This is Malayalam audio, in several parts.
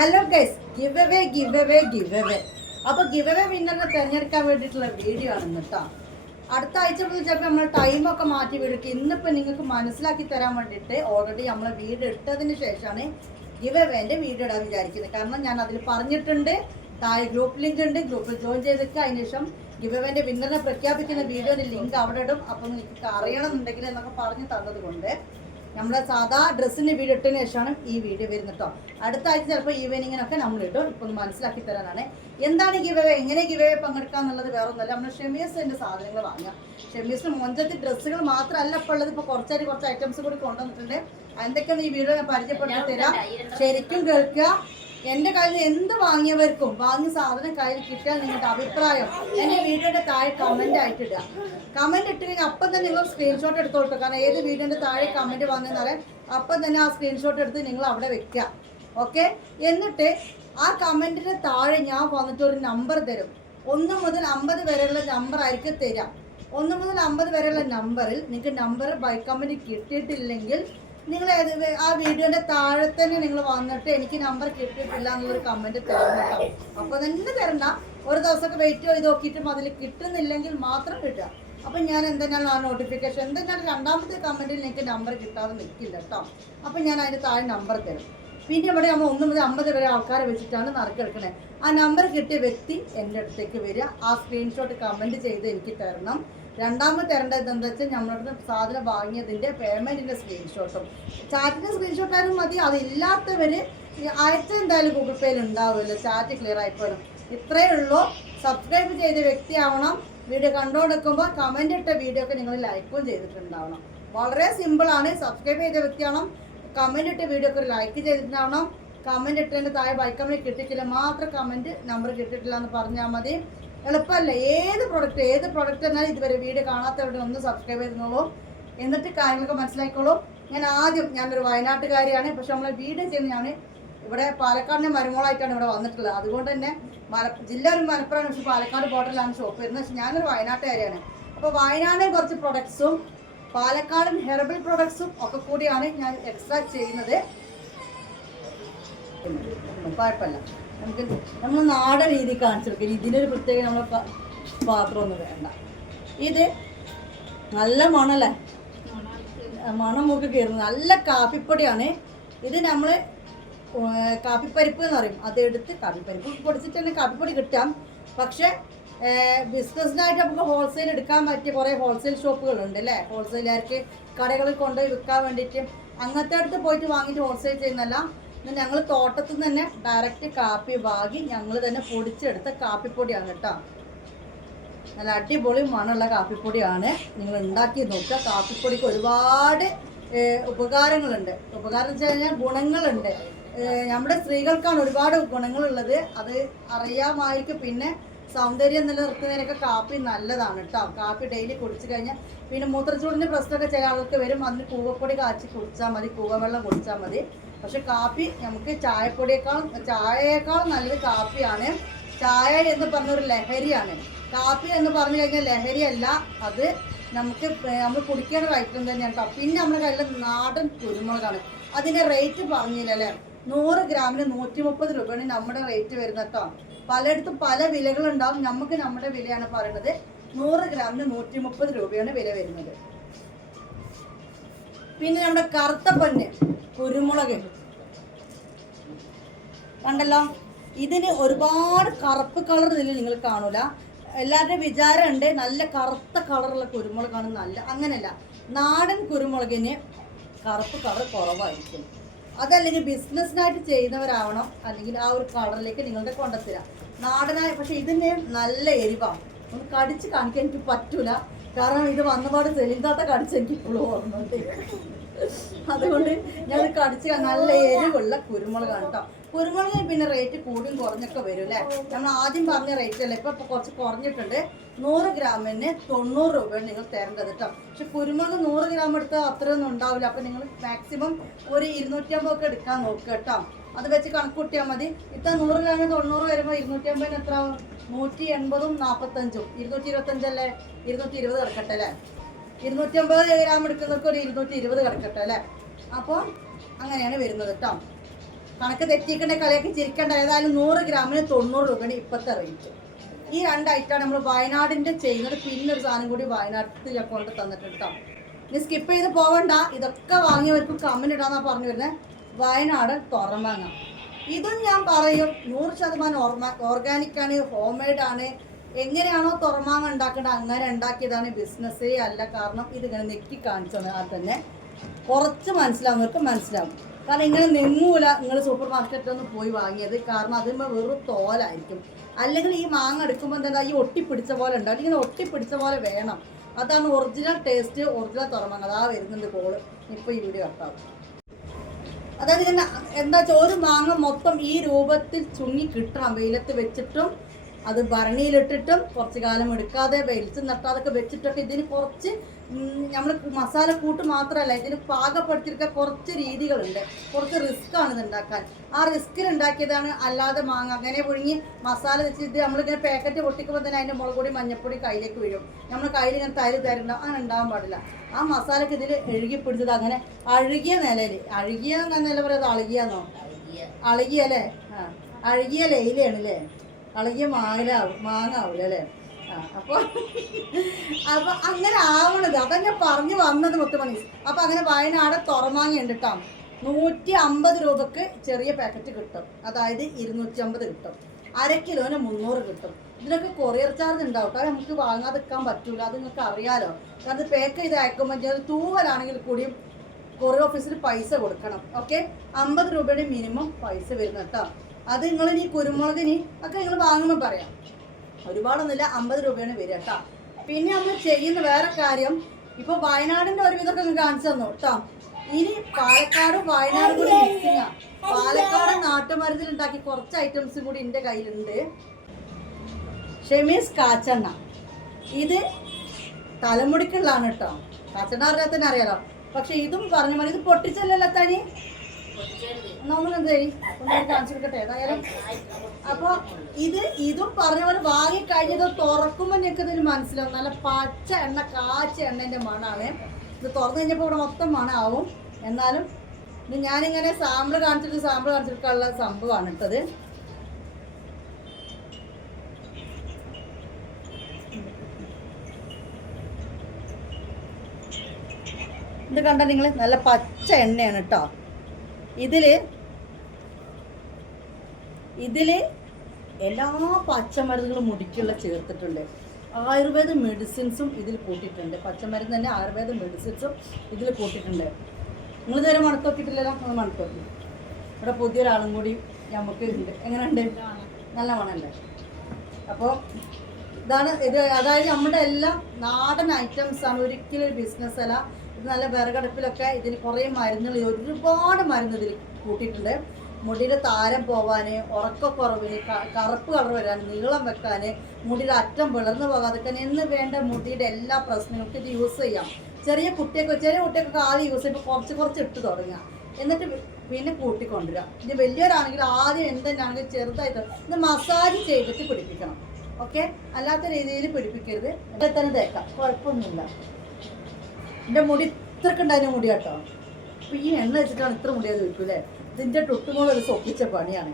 Hello guys give away give away give away അപ്പോൾ ഗിവ് അവേ വിന്നറിനെ തിരഞ്ഞെടുക്കാൻ വേണ്ടിയിട്ടുള്ള വീഡിയോ ആണ് കേട്ടോ. അടുത്ത ആഴ്ച ചിലപ്പോൾ നമ്മൾ ടൈമൊക്കെ മാറ്റി വിടും ഇന്നിപ്പോൾ നിങ്ങൾക്ക് മനസ്സിലാക്കി തരാൻ വേണ്ടിയിട്ട് ഓൾറെഡി നമ്മൾ വീട് ഇട്ടതിന് ശേഷമാണ് ഗിവ് അവേന്റെ വീഡിയോ ഇടാൻ വിചാരിക്കുന്നത്. കാരണം ഞാൻ അതിൽ പറഞ്ഞിട്ടുണ്ട് താഴെ ഗ്രൂപ്പ് ലിങ്ക് ഉണ്ട്. ഗ്രൂപ്പിൽ ജോയിൻ ചെയ്തിട്ട് അതിന് ശേഷം ഗിവ് അവേന്റെ വിന്നറിനെ പ്രഖ്യാപിക്കുന്ന വീഡിയോയുടെ ലിങ്ക് അവിടെ ഇടും. അപ്പം നിങ്ങൾക്ക് അറിയണമെന്നുണ്ടെങ്കിൽ എന്നൊക്കെ പറഞ്ഞു തന്നത് കൊണ്ട് നമ്മുടെ സാധാ ഡ്രസ്സിന് വീഡിയോ ഇട്ടതിന് ശേഷമാണ് ഈ വീഡിയോ വരുന്നത് കേട്ടോ അടുത്ത ആഴ്ച ചിലപ്പോൾ ഈവനിങ്ങിനൊക്കെ നമ്മൾ ഇടും. ഇപ്പൊ ഒന്ന് മനസ്സിലാക്കി തരാനാണ്. എന്താണ് ഗിവ് അവേ എങ്ങനെ ഗിവ് അവേ പങ്കെടുക്കുക എന്നുള്ളത് വേറെ നമ്മൾ ഷെമീസിന്റെ സാധനങ്ങൾ വാങ്ങുക ഷെമീസിന് മൊഞ്ചത്തി ഡ്രസ്സുകൾ മാത്രമല്ല ഇപ്പോൾ ഉള്ളത്. ഇപ്പോൾ കുറച്ചായിട്ട് കുറച്ച് ഐറ്റംസ് കൂടി കൊണ്ടുവന്നിട്ടുണ്ട്. എന്തൊക്കെയാണ് ഈ വീഡിയോ ഞാൻ പരിചയപ്പെടുത്തി തരാം. ശരിക്കും കേൾക്കുക. എന്റെ കയ്യിൽ എന്ത് വാങ്ങിയവർക്കും വാങ്ങിയ സാധനം കയ്യിൽ കിട്ടിയാൽ നിങ്ങളുടെ അഭിപ്രായം എന്റെ വീഡിയോയുടെ താഴെ കമന്റ് ആയിട്ട് ഇടുക കമന്റ് ഇട്ട് കഴിഞ്ഞാൽ അപ്പം തന്നെ നിങ്ങൾ സ്ക്രീൻഷോട്ട് എടുത്തോട്ടോ കാരണം ഏത് വീഡിയോന്റെ താഴെ കമന്റ് വന്നെന്ന് അപ്പം തന്നെ ആ സ്ക്രീൻഷോട്ട് എടുത്ത് നിങ്ങൾ അവിടെ വെക്കുക. ഓക്കെ എന്നിട്ട് ആ കമന്റിന്റെ താഴെ ഞാൻ വന്നിട്ട് ഒരു നമ്പർ തരും. ഒന്ന് മുതൽ അമ്പത് വരെയുള്ള നമ്പർ ആയിരിക്കും തരാം. ഒന്ന് മുതൽ അമ്പത് വരെയുള്ള നമ്പറിൽ നിങ്ങൾക്ക് നമ്പർ ബൈ കമന്റ് കിട്ടിയിട്ടില്ലെങ്കിൽ നിങ്ങൾ ആ വീഡിയോന്റെ താഴെ തന്നെ നിങ്ങൾ വന്നിട്ട് എനിക്ക് നമ്പർ കിട്ടിയിട്ടില്ല എന്നുള്ളൊരു കമന്റ് തരണം അപ്പൊ തന്നെ തരണ്ട? ഒരു ദിവസമൊക്കെ വെയിറ്റ് ചെയ്ത് നോക്കിയിട്ടും അതിൽ കിട്ടുന്നില്ലെങ്കിൽ മാത്രം കിട്ടുക. അപ്പൊ ഞാൻ എന്തെങ്കിലും ആ നോട്ടിഫിക്കേഷൻ എന്തെങ്കിലും രണ്ടാമത്തെ കമന്റിൽ എനിക്ക് നമ്പർ കിട്ടാതെ നിൽക്കില്ല കേട്ടോ അപ്പൊ ഞാൻ അതിന്റെ താഴെ നമ്പർ തരും. പിന്നെ ഇവിടെ നമ്മൾ ഒന്ന് മുതൽ അമ്പത് വരെ ആൾക്കാരെ വെച്ചിട്ടാണ് നറുക്കെടുക്കണേ. ആ നമ്പർ കിട്ടിയ വ്യക്തി എന്റെ അടുത്തേക്ക് വരിക. ആ സ്ക്രീൻഷോട്ട് കമന്റ് ചെയ്ത് എനിക്ക് തരണം. രണ്ടാമത് തരേണ്ടത് എന്താ വെച്ചാൽ നമ്മളുടെ സാധനം വാങ്ങിയതിന്റെ പേയ്മെന്റിന്റെ സ്ക്രീൻഷോട്ടും. ചാറ്റിന്റെ സ്ക്രീൻഷോട്ടായാലും മതി അതില്ലാത്തവർ അയച്ച എന്തായാലും ഗൂഗിൾ പേയിൽ ഉണ്ടാവുമല്ലോ ചാറ്റ് ക്ലിയർ ആയിപ്പോലും ഇത്രയേ ഉള്ളൂ. സബ്സ്ക്രൈബ് ചെയ്ത വ്യക്തിയാവണം വീഡിയോ കണ്ടുകൊടുക്കുമ്പോൾ കമന്റ് ഇട്ട വീഡിയോ ഒക്കെ നിങ്ങൾ ലൈക്കും ചെയ്തിട്ടുണ്ടാവണം. വളരെ സിമ്പിളാണ് സബ്സ്ക്രൈബ് ചെയ്ത വ്യക്തിയാവണം കമന്റ് ഇട്ട വീഡിയോ ഒക്കെ ലൈക്ക് ചെയ്തിട്ടുണ്ടാവണം. കമന്റ് ഇട്ടതിന്റെ താഴെ ബൈക്കമ്മിൽ കിട്ടിയിട്ടില്ല. മാത്രം കമന്റ് നമ്പർ കിട്ടിയിട്ടില്ല എന്ന് പറഞ്ഞാൽ മതി. എളുപ്പമല്ല? ഏത് പ്രൊഡക്റ്റ് ഏത് പ്രൊഡക്റ്റ് എന്നാലും ഇതുവരെ വീഡിയോ കാണാത്തവരുടെ ഒന്ന് സബ്സ്ക്രൈബ് ചെയ്തോളൂ എന്നിട്ട് കാര്യങ്ങളൊക്കെ മനസ്സിലാക്കിക്കോളൂ. ഞാൻ ആദ്യം ഞാനൊരു വയനാട്ടുകാരിയാണ്. പക്ഷെ നമ്മളെ വീഡിയോ ചെയ്യുന്ന ഞാൻ ഇവിടെ പാലക്കാടിന്റെ മരുമോളായിട്ടാണ് ഇവിടെ വന്നിട്ടുള്ളത്. അതുകൊണ്ട് തന്നെ മല ജില്ല ഒരു മലപ്പുറമാണ് പക്ഷെ പാലക്കാട് ബോർഡറിലാണ് ഷോപ്പ് വരുന്നത്. പക്ഷെ ഞാനൊരു വയനാട്ടുകാരിയാണ്. അപ്പോൾ വയനാടിലെ കുറച്ച് പ്രൊഡക്ട്സും പാലക്കാടൻ ഹെർബൽ പ്രൊഡക്ട്സും ഒക്കെ കൂടിയാണ് ഞാൻ എക്സ്ട്രാ ചെയ്യുന്നത്. കുഴപ്പമില്ല. നമുക്ക് നമ്മൾ നാടൻ രീതി കാണിച്ചു കൊടുക്കുക ഇതിനൊരു പ്രത്യേക നമ്മൾ പാത്രമൊന്നും വേണ്ട. ഇത് നല്ല മണല മണം മൂക്ക് കയറുന്നത് നല്ല കാപ്പിപ്പൊടിയാണ്. ഇത് നമ്മൾ കാപ്പിപ്പരിപ്പ് എന്ന് പറയും. അതെടുത്ത് കാപ്പിപ്പരിപ്പ് പൊടിച്ചിട്ട് തന്നെ കാപ്പിപ്പൊടി കിട്ടാം. പക്ഷേ ബിസിനസ്സിനായിട്ട് നമുക്ക് ഹോൾസെയിൽ എടുക്കാൻ പറ്റിയ കുറേ ഹോൾസെയിൽ ഷോപ്പുകളുണ്ട് അല്ലേ? ഹോൾസെയിലുകാർക്ക് കടകളിൽ കൊണ്ടുപോയി വിൽക്കാൻ വേണ്ടിയിട്ട് അങ്ങനത്തെ അടുത്ത് പോയിട്ട് വാങ്ങിയിട്ട് ഹോൾസെയിൽ ചെയ്യുന്നല്ല ഞങ്ങൾ തോട്ടത്തിൽ നിന്ന് തന്നെ ഡയറക്റ്റ് കാപ്പി വാങ്ങി ഞങ്ങൾ തന്നെ പൊടിച്ചെടുത്ത കാപ്പിപ്പൊടിയാണ് കേട്ടോ. നല്ല അടിപൊളി മണമുള്ള കാപ്പിപ്പൊടിയാണ്. നിങ്ങൾ ഉണ്ടാക്കി നോക്കുക. കാപ്പിപ്പൊടിക്ക് ഒരുപാട് ഉപകാരങ്ങളുണ്ട്. ഉപകാരം വെച്ച് കഴിഞ്ഞാൽ ഗുണങ്ങളുണ്ട്. നമ്മുടെ സ്ത്രീകൾക്കാണ് ഒരുപാട് ഗുണങ്ങളുള്ളത്. അത് അറിയാമായിരിക്കും. പിന്നെ സൗന്ദര്യം നിലനിർത്തുന്നതിനൊക്കെ കാപ്പി നല്ലതാണ് കേട്ടോ. കാപ്പി ഡെയിലി കുടിച്ചു കഴിഞ്ഞാൽ പിന്നെ മൂത്രച്ചൂടിന്റെ പ്രശ്നമൊക്കെ ചില ആൾക്ക് വരും. അതിന് കൂവപ്പൊടി കാച്ചി കുടിച്ചാൽ മതി. കൂവവെള്ളം കുടിച്ചാൽ മതി. പക്ഷെ കാപ്പി നമുക്ക് ചായപ്പൊടിയേക്കാളും ചായയേക്കാളും നല്ലത് കാപ്പിയാണ്. ചായ എന്ന് പറഞ്ഞൊരു ലഹരിയാണ്. കാപ്പി എന്ന് പറഞ്ഞു കഴിഞ്ഞാൽ ലഹരിയല്ല. അത് നമുക്ക് നമ്മൾ കുടിക്കേണ്ട ഒരു ഐറ്റം തന്നെയാണ് കാപ്പി. പിന്നെ നമ്മുടെ കയ്യിൽ നാടൻ കുരുമുളകാണ്. അതിന്റെ റേറ്റ് പറഞ്ഞില്ലല്ലേ? നൂറ് ഗ്രാമിന് നൂറ്റി മുപ്പത് രൂപയാണ് നമ്മുടെ റേറ്റ് വരുന്നത് കേട്ടോ. പലയിടത്തും പല വിലകളുണ്ടാവും. നമുക്ക് നമ്മുടെ വിലയാണ് പറയുന്നത് നൂറ് ഗ്രാമിന് നൂറ്റി മുപ്പത് രൂപയാണ് വില വരുന്നത്. പിന്നെ നമ്മുടെ കറുത്ത പന്ന് കുരുമുളക്. കണ്ടല്ലോ? ഇതിന് ഒരുപാട് കറുപ്പ് കളർ ഇതിൽ നിങ്ങൾ കാണൂല. എല്ലാവരുടെയും വിചാരമുണ്ട് നല്ല കറുത്ത കളറുള്ള കുരുമുളകാണ് നല്ല അങ്ങനെയല്ല. നാടൻ കുരുമുളകിന് കറുപ്പ് കളർ കുറവായിരിക്കും. അതല്ലെങ്കിൽ ബിസിനസ്സിനായിട്ട് ചെയ്യുന്നവരാവണം അല്ലെങ്കിൽ ആ ഒരു കളറിലേക്ക് നിങ്ങളുടെ കൊണ്ടെത്തില്ല നാടനായ പക്ഷെ ഇതിന് നല്ല എരിവാണ്. ഒന്ന് കടിച്ച് കാണിക്കാൻ എനിക്ക് പറ്റൂല. കാരണം ഇത് വന്നപാട് സെലിന്താത്ത കടിച്ച് എനിക്ക് ഇപ്പോഴും ഓർമ്മയുണ്ട്. അതുകൊണ്ട് ഞാൻ കടിച്ച് നല്ല എരിവുള്ള കുരുമുളകാണ് കേട്ടോ കുരുമുളകിന് പിന്നെ റേറ്റ് കൂടിയും കുറഞ്ഞൊക്കെ വരും അല്ലേ നമ്മൾ ആദ്യം പറഞ്ഞ റേറ്റ് അല്ലേ? ഇപ്പൊ കുറച്ച് കുറഞ്ഞിട്ടുണ്ട്. നൂറ് ഗ്രാമിന് തൊണ്ണൂറ് രൂപയാണ് നിങ്ങൾ തരേണ്ടത് കേട്ടോ പക്ഷെ കുരുമുളക് നൂറ് ഗ്രാം എടുത്താൽ അത്രയൊന്നും ഉണ്ടാവില്ല. അപ്പൊ നിങ്ങൾ മാക്സിമം ഒരു ഇരുന്നൂറ്റമ്പത് ഒക്കെ എടുക്കാൻ നോക്കുക കേട്ടോ അത് വെച്ച് കണക്ക് കൂട്ടിയാൽ മതി. ഇത്ര നൂറ് ഗ്രാമിന് തൊണ്ണൂറ് വരുമ്പോൾ ഇരുന്നൂറ്റി അമ്പതിന് എത്ര? നൂറ്റി എൺപതും നാൽപ്പത്തഞ്ചും ഇരുന്നൂറ്റി ഇരുപത്തഞ്ചല്ലേ ഇരുന്നൂറ്റി ഇരുപത് കിടക്കട്ടെ അല്ലേ ഇരുന്നൂറ്റി അമ്പത് ഗ്രാം എടുക്കുന്നവർക്ക് ഒരു ഇരുന്നൂറ്റി ഇരുപത് കിടക്കട്ടെ അല്ലേ? അപ്പോൾ അങ്ങനെയാണ് വരുന്നത് കേട്ടോ കണക്ക് തെറ്റിക്കേണ്ട കളിയൊക്കെ ചിരിക്കേണ്ട. ഏതായാലും നൂറ് ഗ്രാമിന് തൊണ്ണൂറ് രൂപയാണ് ഇപ്പോഴത്തെ റേറ്റ് ഈ രണ്ട് ഐറ്റമാണ് നമ്മൾ വയനാടിന്റെ ചെയ്യുന്നത്. പിന്നെ ഒരു സാധനം കൂടി വയനാട്ടിൽ കൊണ്ട് തന്നിട്ടുണ്ട് കേട്ടോ ഇനി സ്കിപ്പ് ചെയ്ത് പോവണ്ട. ഇതൊക്കെ വാങ്ങിയവർക്ക് കമ്മിന് ഇടാന്നാ പറഞ്ഞു വരുന്നത് വയനാട് തുറമാങ്ങ. ഇതും ഞാൻ പറയും. നൂറ് ശതമാനം ഓർഗാനിക് ആണ് ഹോം മെയ്ഡ് എങ്ങനെയാണോ തുറമാങ്ങ ഉണ്ടാക്കേണ്ടത് അങ്ങനെ ഉണ്ടാക്കിയതാണ് ബിസിനസ്സേ അല്ല കാരണം ഇത് ഇങ്ങനെ നെക്കി കാണിച്ചത് ആ തന്നെ. കുറച്ച് മനസ്സിലാവുന്നവർക്ക് മനസ്സിലാവും. കാരണം ഇങ്ങനെ നിങ്ങൂല നിങ്ങൾ സൂപ്പർ മാർക്കറ്റിൽ ഒന്ന് പോയി വാങ്ങിയത്. കാരണം അതിന്മേൽ വെറും തോലായിരിക്കും. അല്ലെങ്കിൽ ഈ മാങ്ങ എടുക്കുമ്പോൾ എന്താ ഈ ഒട്ടിപ്പിടിച്ച പോലെ ഉണ്ടാവും. ഇങ്ങനെ ഒട്ടിപ്പിടിച്ച പോലെ വേണം. അതാണ് ഒറിജിനൽ ടേസ്റ്റ് ഒറിജിനൽ തുറമാങ്ങ. അതാ വരുന്നുണ്ട് കോൾ ഇപ്പോൾ ഈ വീഡിയോ കട്ടാവും അതായത് ഇങ്ങനെ എന്താ ഒരു മാങ്ങ മൊത്തം ഈ രൂപത്തിൽ ചുങ്ങി കിട്ടണം. വെയിലത്ത് വെച്ചിട്ടും അത് ഭരണിയിലിട്ടിട്ടും കുറച്ച് കാലം എടുക്കാതെ വെയിലത്ത് നട്ടാതൊക്കെ വെച്ചിട്ടൊക്കെ ഇതിന് കുറച്ച് നമ്മൾ മസാല കൂട്ട് മാത്രമല്ല ഇതിന് പാകപ്പെടുത്തിയിരിക്കാൻ കുറച്ച് രീതികളുണ്ട്. കുറച്ച് റിസ്ക് ആണ് ഇത് ഉണ്ടാക്കാൻ. ആ റിസ്കിൽ ഉണ്ടാക്കിയതാണ് അല്ലാതെ മാങ്ങ. അങ്ങനെ പുഴുങ്ങി മസാല വെച്ചിട്ട് ഇത് നമ്മളിങ്ങനെ പാക്കറ്റ് പൊട്ടിക്കുമ്പോൾ തന്നെ അതിന്റെ മുളക് പൊടി മഞ്ഞപ്പൊടി കയ്യിലേക്ക് വീഴും. നമ്മൾ കയ്യിൽ ഇങ്ങനെ തരി തരുന്നുണ്ടാവും അങ്ങനെ ഉണ്ടാവാൻ പാടില്ല. ആ മസാലക്ക് ഇതിൽ എഴുകിപ്പിടിച്ചത് അങ്ങനെ അഴുകിയ നിലയിൽ അഴുകിയ നില പറയാതെ അളുകിയാന്നോ? അളുകിയല്ലേ ആ. അഴുകിയ ലയിലാണ് അല്ലേ അളുകിയ മാങ്ങാവും മാങ്ങാവൂല അല്ലേ? അപ്പൊ അപ്പോൾ അപ്പോൾ അങ്ങനെ ആവണത് അതന്നെ പറഞ്ഞു വന്നത് മുത്തുമണി അപ്പോൾ അങ്ങനെ വയനാട് തുറമാങ്ങ ഉണ്ട് കേട്ടോ നൂറ്റി അമ്പത് രൂപക്ക് ചെറിയ പാക്കറ്റ് കിട്ടും. അതായത് ഇരുന്നൂറ്റി അമ്പത് കിട്ടും. അര കിലോന് മുന്നൂറ് കിട്ടും. ഇതിനൊക്കെ കൊറിയർ ചാർജ് ഉണ്ടാവും കാരണം നമുക്ക് വാങ്ങാതിരിക്കാൻ പറ്റൂല. അത് നിങ്ങൾക്ക് അറിയാലോ. കാരണം പാക്ക് ചെയ്ത് അയക്കുമ്പോൾ തൂവലാണെങ്കിൽ കൂടിയും കൊറിയർ ഓഫീസിൽ പൈസ കൊടുക്കണം. ഓക്കെ അമ്പത് രൂപയുടെ മിനിമം പൈസ വരുന്ന കേട്ടോ. അത് നിങ്ങൾ ഇനി കുരുമുളകിന് ഒക്കെ നിങ്ങൾ വാങ്ങുമ്പോൾ പറയാം. ഒരുപാടൊന്നുമില്ല അമ്പത് രൂപയാണ് വരിക കേട്ടോ. പിന്നെ നമ്മൾ ചെയ്യുന്ന വേറെ കാര്യം ഇപ്പൊ വയനാടിന്റെ ഒരു വിധമൊക്കെ നിങ്ങൾ കാണിച്ചു തന്നു കേട്ടോ. ഇനി പാലക്കാടും വയനാടും കൂടി മിക്സിങ് പാലക്കാട് നാട്ടുമരുന്നിൽ ഉണ്ടാക്കി കുറച്ച് ഐറ്റംസ് കൂടി എന്റെ കയ്യിലുണ്ട്. ഷെമീസ് കാച്ചെണ്ണ. ഇത് തലമുടിക്കുള്ളതാണ് കേട്ടോ. കാച്ചെണ്ണ അറിയാത്തന്നെ അറിയാലോ. പക്ഷെ ഇതും പറഞ്ഞ പോലെ ഇത് പൊട്ടിച്ചല്ലല്ലോ തനി അപ്പൊ ഇത് ഇതും പറഞ്ഞ പോലെ വാങ്ങി കഴിഞ്ഞത് തുറക്കുമ്പോൾ ഞങ്ങൾക്ക് ഇതിന് മനസ്സിലാവും. നല്ല പച്ച എണ്ണ കാച്ച എണ്ണന്റെ മണാണ്. ഇത് തുറന്നു കഴിഞ്ഞപ്പോൾ ഇവിടെ മൊത്തം മണാവും. എന്നാലും ഇത് ഞാനിങ്ങനെ സാമ്പിൾ കാണിച്ചിട്ട് സാമ്പിൾ കാണിച്ചിട്ടുള്ള സംഭവമാണ് ഇട്ടത്. ഇത് കണ്ട നിങ്ങൾ നല്ല പച്ച എണ്ണയാണ് കേട്ടോ. ഇതിൽ ഇതിൽ എല്ലാ പച്ചമരുന്നുകളും മുടിക്കുള്ള ചേർത്തിട്ടുണ്ട്. ആയുർവേദ മെഡിസിൻസും ഇതിൽ കൂട്ടിയിട്ടുണ്ട്. പച്ചമരുന്ന് തന്നെ ആയുർവേദ മെഡിസിൻസും ഇതിൽ കൂട്ടിയിട്ടുണ്ട്. നിങ്ങൾ ഇതുവരെ മണത്തോക്കിയിട്ടില്ലല്ലോ നമ്മൾ മണത്തോക്കി ഇവിടെ പുതിയൊരാളും കൂടി നമുക്ക് ഉണ്ട്. എങ്ങനെയുണ്ട്? നല്ല മണമല്ലേ അപ്പോൾ ഇതാണ് ഇത്. അതായത് നമ്മുടെ എല്ലാം നാടൻ ഐറ്റംസ് ആണ്. ഒരിക്കലും ഒരു ബിസിനസ് അല്ല. ഇത് നല്ല വിറകടുപ്പിലൊക്കെ ഇതിന് കുറേ മരുന്നുകൾ ഒരുപാട് മരുന്ന് ഇതിൽ കൂട്ടിയിട്ടുണ്ട്. മുടിയുടെ താരം പോവാൻ ഉറക്കക്കുറവിന് കറുപ്പ് കളർ വരാൻ നീളം വെക്കാൻ മുടിയുടെ അറ്റം വിളർന്നു പോകാതിരിക്കാൻ എന്ന് വേണ്ട മുടിയുടെ എല്ലാ പ്രശ്നങ്ങൾക്കും ഇത് യൂസ് ചെയ്യാം. ചെറിയ കുട്ടിയൊക്കെ ചെറിയ കുട്ടിയൊക്കെ ആദ്യം യൂസ് ചെയ്യുമ്പോൾ കുറച്ച് കുറച്ച് ഇട്ട് തുടങ്ങുക. എന്നിട്ട് പിന്നെ കൂട്ടിക്കൊണ്ടുവരിക. ഇനി വലിയവരാണെങ്കിൽ ആദ്യം എന്തെന്നാണെങ്കിൽ ചെറുതായിട്ട് ഇത് മസാജ് ചെയ്തിട്ട് പിടിപ്പിക്കണം. ഓക്കെ അല്ലാത്ത രീതിയിൽ പിടിപ്പിക്കരുത്. ഇവിടെ തന്നെ തേക്കാം. കുഴപ്പമൊന്നുമില്ല. എന്റെ മുടി ഇത്രക്ക് ഉണ്ടായിരുന്ന മുടി കേട്ടോ അപ്പൊ ഈ എണ്ണ വെച്ചിട്ടാണ് ഇത്ര മുടിയത് അല്ലേ ഇതിന്റെ തൊട്ടുമോളം ഒരു സൊപ്പിച്ച പണിയാണ്.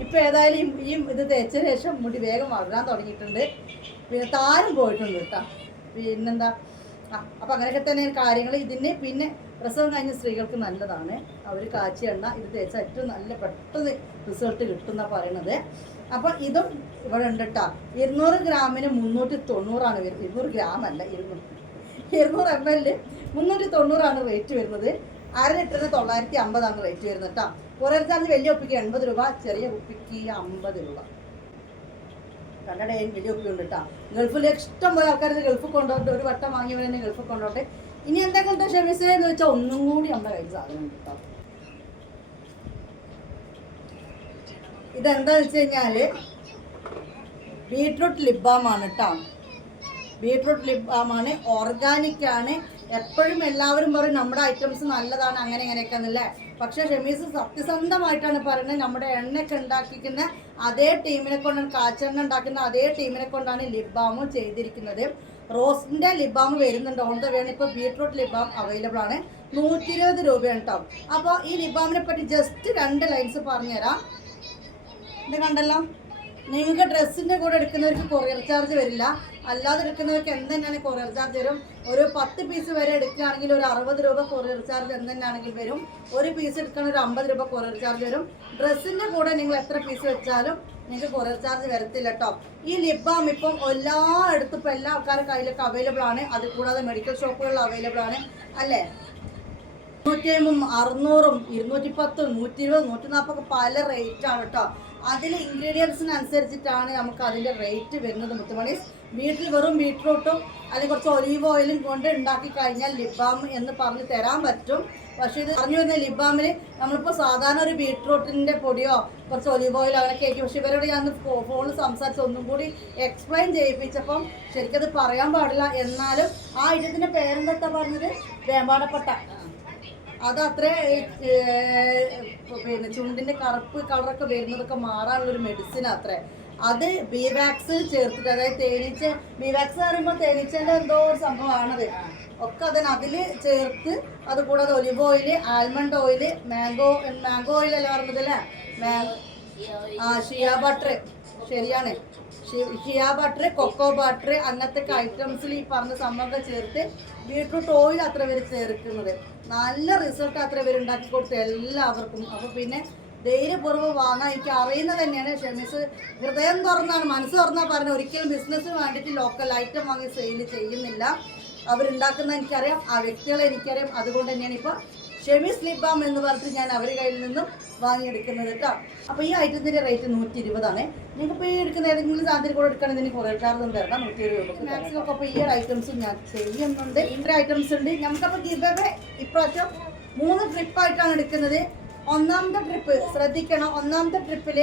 ഇപ്പൊ ഏതായാലും ഈ- ഇത് തേച്ച ശേഷം മുടി വേഗം വളരാൻ തുടങ്ങിയിട്ടുണ്ട്. പിന്നെ താരം പോയിട്ടുണ്ട് കേട്ടോ. പിന്നെന്താ? ആ അപ്പം അങ്ങനെയൊക്കെ തന്നെ കാര്യങ്ങൾ. ഇതിന് പിന്നെ പ്രസവം കഴിഞ്ഞ സ്ത്രീകൾക്ക് നല്ലതാണ്. അവർ കാച്ചി എണ്ണ ഇത് തേച്ച ഏറ്റവും നല്ല പെട്ടെന്ന് റിസൾട്ട് കിട്ടുന്ന പറയണത്. അപ്പം ഇതും ഇവിടെ ഉണ്ട് കേട്ടോ. ഇരുന്നൂറ് ഗ്രാമിന് മുന്നൂറ്റി തൊണ്ണൂറാണ് വരുന്നത്. ഇരുന്നൂറ് ഗ്രാം അല്ല ഇരുന്നൂറ്. ഇരുന്നൂറ് എം എൽ മുന്നൂറ്റി തൊണ്ണൂറാണ് റേറ്റ് വരുന്നത്. അര ലിറ്ററിന് തൊള്ളായിരത്തി അമ്പതാണ് റേറ്റ് വരുന്നത് കേട്ടോ ചാർജ് വലിയ ഒപ്പിക്ക് എൺപത് രൂപ ചെറിയ കുപ്പിക്ക് അമ്പത് രൂപ. കന്നഡ വലിയ ഉണ്ട് കേട്ടോ ഗൾഫിൽ ഇഷ്ടം പോലെ ആൾക്കാർ ഗൾഫിൽ കൊണ്ടുപോയിട്ട് ഒരു വട്ടം വാങ്ങിയവർ തന്നെ ഗൾഫിൽ കൊണ്ടുപോട്ടെ ഇനി എന്തൊക്കെ ഷെമിസ് എന്ന് വെച്ചാൽ ഒന്നും കൂടി നമ്മുടെ കയ്യിൽ സാധനം ഉണ്ട് കേട്ടോ ഇതെന്താ വെച്ച് കഴിഞ്ഞാൽ ബീട്രൂട്ട് ലിബാമാണ് കേട്ടോ ബീട്രൂട്ട് ലിപ് ബാമാണ് ഓർഗാനിക് ആണ്. എപ്പോഴും എല്ലാവരും പറയും നമ്മുടെ ഐറ്റംസ് നല്ലതാണ് അങ്ങനെ ഇങ്ങനെയൊക്കെ എന്നല്ലേ. പക്ഷെ ഷെമീസ് സത്യസന്ധമായിട്ടാണ് പറയുന്നത് നമ്മുടെ എണ്ണയൊക്കെ ഉണ്ടാക്കിക്കുന്ന അതേ ടീമിനെ കൊണ്ടാണ് കാച്ചെണ്ണ ഉണ്ടാക്കുന്ന അതേ ടീമിനെ കൊണ്ടാണ് ലിബാമും ചെയ്തിരിക്കുന്നത്. റോസിന്റെ ലിബാം വരുന്നുണ്ട് ഓൺ ദ വേണം ഇപ്പോൾ ബീട്രൂട്ട് ലിബാം അവൈലബിൾ ആണ്. നൂറ്റി ഇരുപത് രൂപയാണ് കേട്ടോ അപ്പോൾ ഈ ലിബാമിനെ പറ്റി ജസ്റ്റ് രണ്ട് ലൈൻസ് പറഞ്ഞുതരാം. ഇത് കണ്ടല്ലോ? നിങ്ങൾക്ക് ഡ്രസ്സിന്റെ കൂടെ എടുക്കുന്നവർക്ക് കൊറിയർ ചാർജ് വരില്ല. അല്ലാതെ എടുക്കുന്നവർക്ക് എന്ത് തന്നെയാണ് കൊറിയർ ചാർജ് വരും? ഒരു പത്ത് പീസ് വരെ എടുക്കുകയാണെങ്കിൽ ഒരു അറുപത് രൂപ കൊറിയർ ചാർജ് എന്തെന്നാണെങ്കിൽ വരും. ഒരു പീസ് എടുക്കണ ഒരു അമ്പത് രൂപ കൊറിയർ ചാർജ് വരും. ഡ്രസ്സിന്റെ കൂടെ നിങ്ങൾ എത്ര പീസ് വെച്ചാലും നിങ്ങൾക്ക് കൊറിയർ ചാർജ് വരത്തില്ല കേട്ടോ ഈ ലിപ് ലിബാം ഇപ്പം എല്ലായിടത്തും ഇപ്പം എല്ലാ ആൾക്കാരുടെ കയ്യിലൊക്കെ അവൈലബിൾ ആണ്. അത് കൂടാതെ മെഡിക്കൽ ഷോപ്പുകളിൽ അവൈലബിൾ ആണ്. അല്ലേ? നൂറ്റി അമ്പതും അറുന്നൂറും ഇരുന്നൂറ്റി പത്തും നൂറ്റി ഇരുപത് നൂറ്റി നാൽപ്പതൊക്കെ പല റേറ്റ് ആണ് കേട്ടോ അതിൽ ഇൻഗ്രീഡിയൻസിനനുസരിച്ചിട്ടാണ് നമുക്ക് അതിന്റെ റേറ്റ് വരുന്നത് മുത്തുമണി വീട്ടിൽ വെറും ബീട്രൂട്ടും അതിൽ കുറച്ച് ഒലീവ് ഓയിലും കൊണ്ട് ഉണ്ടാക്കി കഴിഞ്ഞാൽ ലിബാം എന്ന് പറഞ്ഞ് തരാൻ പറ്റും. പക്ഷേ ഇത് പറഞ്ഞു വരുന്ന ലിബാമിൽ നമ്മളിപ്പോൾ സാധാരണ ഒരു ബീട്രൂട്ടിന്റെ പൊടിയോ കുറച്ച് ഒലീവ് ഓയിലോ അങ്ങനെയൊക്കെ ആയിരിക്കും. പക്ഷേ ഇവരോട് ഞാൻ ഫോണിൽ സംസാരിച്ച് ഒന്നും കൂടി എക്സ്പ്ലെയിൻ ചെയ്യിപ്പിച്ചപ്പം ശരിക്കത് പറയാൻ പാടില്ല. എന്നാലും ആ ഇതിന്റെ പേരെന്താ പറഞ്ഞത്? വേമ്പാടപ്പെട്ട. അത് അത്ര പിന്നെ ചുണ്ടിന്റെ കറുപ്പ് കളറൊക്കെ വരുന്നതൊക്കെ മാറാനുള്ള ഒരു മെഡിസിൻ അത്രേ. അത് ബിവാക്സ് ചേർത്തിട്ട് അതായത് തേനീച്ച ബിവാക്സ് പറയുമ്പോൾ തേനീച്ചന്റെ എന്തോ ഒരു സംഭവമാണത്. ഒക്കെ അതിന് അതിൽ ചേർത്ത് അത് കൂടാതെ olive oil almond oil mango mango oil അല്ല? പറഞ്ഞതല്ലേ ആ ഷിയ ബട്ടർ. ശരിയാണ്. ഷിയ ബട്ടർ കൊക്കോ ബട്ടർ അങ്ങനത്തെ ഐറ്റംസിൽ ഈ പറഞ്ഞ സംഭവം ചേർത്ത് ബീട്രൂട്ട് ഓയിൽ അത്ര പേര് ചേർക്കുന്നത്. നല്ല റിസൾട്ട് അത്ര പേര് ഉണ്ടാക്കി കൊടുത്ത് എല്ലാവർക്കും. അപ്പൊ പിന്നെ ധൈര്യപൂർവം വാങ്ങാൻ എനിക്ക് അറിയുന്നത് തന്നെയാണ്. ഷെമിസ് ഹൃദയം തുറന്നാണ് മനസ്സ് തുറന്നാൽ പറഞ്ഞ ഒരിക്കലും ബിസിനസ്സിന് വേണ്ടിയിട്ട് ലോക്കൽ ഐറ്റം വാങ്ങി സെയിൽ ചെയ്യുന്നില്ല. അവരുണ്ടാക്കുന്ന എനിക്കറിയാം ആ വ്യക്തികളെ എനിക്കറിയാം. അതുകൊണ്ട് തന്നെയാണ് ഇപ്പൊ സ്ലിപ്പ് ബാം എന്ന് പറഞ്ഞിട്ട് ഞാൻ അവരെ കയ്യിൽ നിന്നും വാങ്ങിയെടുക്കുന്നത് കേട്ടോ. അപ്പോൾ ഈ ഐറ്റത്തിന്റെ റേറ്റ് നൂറ്റി ഇരുപതാണ് നിങ്ങൾക്ക് ഇപ്പോൾ ഈ എടുക്കുന്ന ഏതെങ്കിലും സാധനത്തിൽ കൂടെ എടുക്കണമെങ്കിൽ കുറേ ചാർജും തരണം നൂറ്റി ഇരുപത് രൂപ മാക്സിമം ഒക്കെ അപ്പോൾ ഈ ഐറ്റംസും ഞാൻ ചെയ്യുന്നുണ്ട് ഇത്ര ഐറ്റംസ് ഉണ്ട്. നമുക്കപ്പോൾ ഗിബവേ ഇപ്രാവശ്യം മൂന്ന് ട്രിപ്പായിട്ടാണ് എടുക്കുന്നത്. ഒന്നാമത്തെ ട്രിപ്പ് ശ്രദ്ധിക്കണം. ഒന്നാമത്തെ ട്രിപ്പിൽ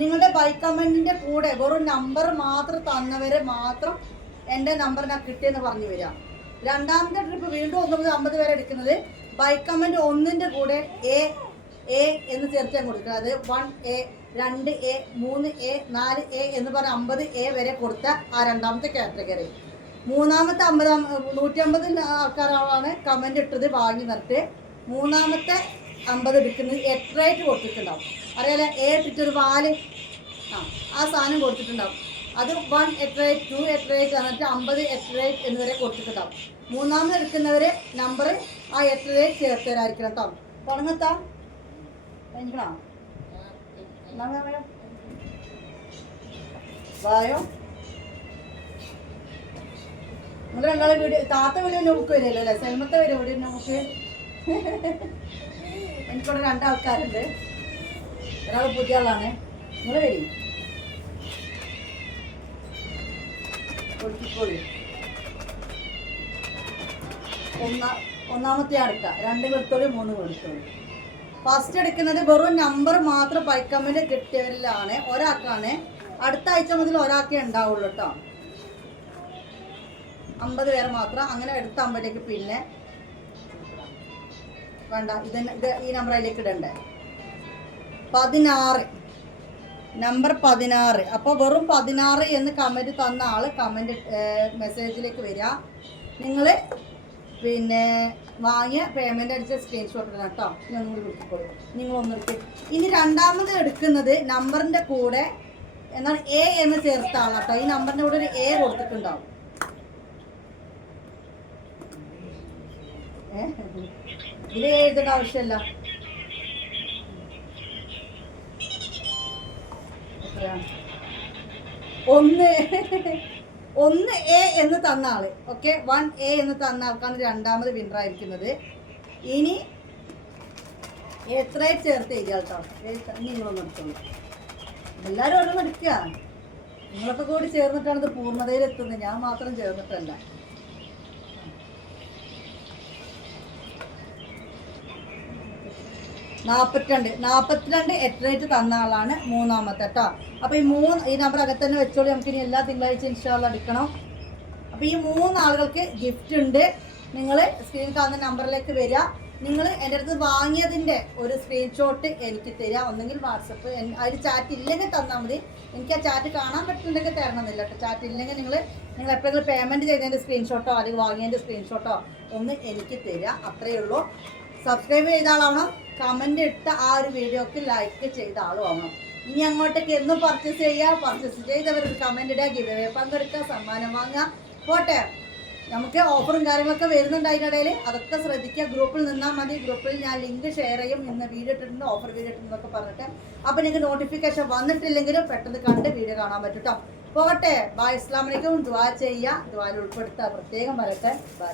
നിങ്ങളുടെ ബൈക്ക് കമന്റിന്റെ കൂടെ വെറും നമ്പർ മാത്രം തന്നവരെ മാത്രം എന്റെ നമ്പറിനാ കിട്ടിയെന്ന് പറഞ്ഞു വരിക. രണ്ടാമത്തെ ട്രിപ്പ് വീണ്ടും ഒന്ന് മുതൽ അമ്പത് വരെ എടുക്കുന്നത്. ബൈക്ക് കമന്റ് ഒന്നിന്റെ കൂടെ എ എ എന്ന് ഞാൻ കൊടുക്കുക. അത് വൺ എ രണ്ട് എ മൂന്ന് എ നാല് എ എന്ന് പറഞ്ഞ അമ്പത് എ വരെ കൊടുത്ത ആ രണ്ടാമത്തെ കാറ്റഗറി. മൂന്നാമത്തെ അമ്പതാം നൂറ്റി അമ്പത് ആൾക്കാരാണ് കമന്റ് ഇട്ടത് വാങ്ങി നിർത്തി മൂന്നാമത്തെ അമ്പത് എടുക്കുന്നത് എത്രയായിട്ട് കൊടുത്തിട്ടുണ്ടാവും? അറിയാലോ എ ഇട്ടിട്ടൊരു വാൽ ആ ആ സാധനം കൊടുത്തിട്ടുണ്ടാവും. അത് വൺ എത്രേറ്റ് ടു എത്രേറ്റ് എന്നിട്ട് അമ്പത് എത്രേറ്റ് എന്നിവരെ കൊടുത്തിട്ടുണ്ടാവും മൂന്നാമത് എടുക്കുന്നവരെ നമ്പർ ആ എത്രേറ്റ് ചേർത്തരായിരിക്കണം കേട്ടോ തുടങ്ങത്താ എന്നാ വായോ? നിങ്ങൾ ഞങ്ങളെ വീഡിയോ താത്ത വീട് നോക്ക് വരില്ലല്ലോ അല്ലേ? സെൽമത്തെ വരും ഇവിടെ നമുക്ക്. എനിക്കിവിടെ രണ്ടാൾക്കാരുണ്ട്. ഒരാൾ പുതിയ ആളാണ്. നിങ്ങൾ വരും. ഒട്ടിക്കോളി ഒന്നാ ഒന്നാമത്തെ അടുക്ക. രണ്ട് വെളുത്തോളി മൂന്ന് വെളുത്തോളി ഫസ്റ്റ് എടുക്കുന്നത് വെറും നമ്പർ മാത്രം പൈക്കമ്മിൽ കിട്ടിയവരിലാണ്. ഒരാൾക്കാണ്. അടുത്ത ആഴ്ച മുതൽ ഒരാൾക്കേ ഉണ്ടാവുള്ളൂ കേട്ടോ. അമ്പത് പേര് മാത്രം. അങ്ങനെ എടുത്ത അമ്പതിലേക്ക് പിന്നെ വേണ്ട. ഇത് ഈ നമ്പറിലേക്ക് ഇടണ്ടേ? പതിനാറ്. നമ്പർ പതിനാറ്. അപ്പോൾ വെറും പതിനാറ് എന്ന് കമന്റ് തന്ന ആൾ കമന്റ് മെസ്സേജിലേക്ക് വരിക. നിങ്ങൾ പിന്നെ വാങ്ങിയ പേയ്മെന്റ് അടിച്ച സ്ക്രീൻഷോട്ട് ഇടണം കേട്ടോ. ഞാൻ നിങ്ങൾ ഒന്നെടുത്ത് ഇനി രണ്ടാമത് എടുക്കുന്നത് നമ്പറിന്റെ കൂടെ എന്നാൽ എ എന്ന് ചേർത്ത ആളാണ് കേട്ടോ ഈ നമ്പറിന്റെ കൂടെ ഒരു എ കൊടുത്തിട്ടുണ്ടാവും? ഇത് എഴുതേണ്ട ആവശ്യമില്ല. ഒന്ന് ഒന്ന് എ എന്ന് തന്ന ആൾ. ഓക്കെ വൺ എ എന്ന് തന്ന ആൾക്കാണ് രണ്ടാമത് വിന്നർ ആയിരിക്കുന്നത്. ഇനി എത്ര ചേർത്ത് എഴുതിയ കേട്ടോ നിങ്ങളൊന്ന് എടുത്തോളൂ. എല്ലാവരും ഓരോന്ന് എടുക്കുക നിങ്ങളൊക്കെ കൂടി ചേർന്നിട്ടാണ് ഇത് പൂർണതയിലെത്തുന്നത്. ഞാൻ മാത്രം ചേർന്നിട്ടല്ല. നാൽപ്പത്തിരണ്ട് നാൽപ്പത്തിരണ്ട് എത്രയായിട്ട് തന്ന ആളാണ് മൂന്നാമത്തെ കേട്ടോ അപ്പോൾ ഈ മൂന്ന് ഈ നമ്പർ അകത്ത് തന്നെ വെച്ചോളൂ. നമുക്ക് ഇനി എല്ലാ തിങ്കളാഴ്ച ഇൻഷാല്ല എടുക്കണം. അപ്പോൾ ഈ മൂന്ന് ആളുകൾക്ക് ഗിഫ്റ്റ് ഉണ്ട്. നിങ്ങൾ സ്ക്രീൻ കാണുന്ന നമ്പറിലേക്ക് വരിക നിങ്ങൾ എന്റെ അടുത്ത് വാങ്ങിയതിന്റെ ഒരു സ്ക്രീൻഷോട്ട് എനിക്ക് തരിക. ഒന്നെങ്കിൽ വാട്സപ്പ്. അതിൽ ചാറ്റ് ഇല്ലെങ്കിൽ തന്നാൽ മതി. എനിക്ക് ആ ചാറ്റ് കാണാൻ പറ്റുന്നുണ്ടെങ്കിൽ തരണമെന്നില്ല കേട്ടോ ചാറ്റ് ഇല്ലെങ്കിൽ നിങ്ങൾ നിങ്ങൾ എപ്പോഴെങ്കിലും പേയ്മെന്റ് ചെയ്തതിന്റെ സ്ക്രീൻഷോട്ടോ അല്ലെങ്കിൽ വാങ്ങിയതിന്റെ സ്ക്രീൻഷോട്ടോ ഒന്ന് എനിക്ക് തരിക. അത്രയേ ഉള്ളൂ. സബ്സ്ക്രൈബ് ചെയ്ത ആളാവണം. കമന്റ് ഇട്ട ആ ഒരു വീഡിയോക്ക് ലൈക്ക് ചെയ്ത ആളുമാവണം. ഇനി അങ്ങോട്ടേക്ക് എന്നും പർച്ചേസ് ചെയ്യുക. പർച്ചേസ് ചെയ്തവർ കമന്റ് ഇടുക. ഗിവ് പങ്കെടുക്കുക. സമ്മാനം വാങ്ങുക. പോട്ടെ. നമുക്ക് ഓഫറും കാര്യങ്ങളൊക്കെ വരുന്നുണ്ട് അതിനിടയിൽ അതൊക്കെ ശ്രദ്ധിക്കുക. ഗ്രൂപ്പിൽ നിന്നാൽ മതി. ഗ്രൂപ്പിൽ ഞാൻ ലിങ്ക് ഷെയർ ചെയ്യും. ഇന്ന് വീഡിയോ ഇട്ടിട്ടുണ്ട്. ഓഫർ വീഡിയോ ഇട്ടിട്ടുണ്ടെന്നൊക്കെ പറഞ്ഞിട്ട്. അപ്പോൾ നിങ്ങൾക്ക് നോട്ടിഫിക്കേഷൻ വന്നിട്ടില്ലെങ്കിലും പെട്ടെന്ന് കണ്ട് വീഡിയോ കാണാൻ പറ്റും കേട്ടോ പോകട്ടെ. ബായ് ഇസ്ലാമലേക്കും ദ്വാ ചെയ്യുക. ദ്വാൽ ഉൾപ്പെടുത്തുക. പ്രത്യേകം വരട്ടെ ബൈ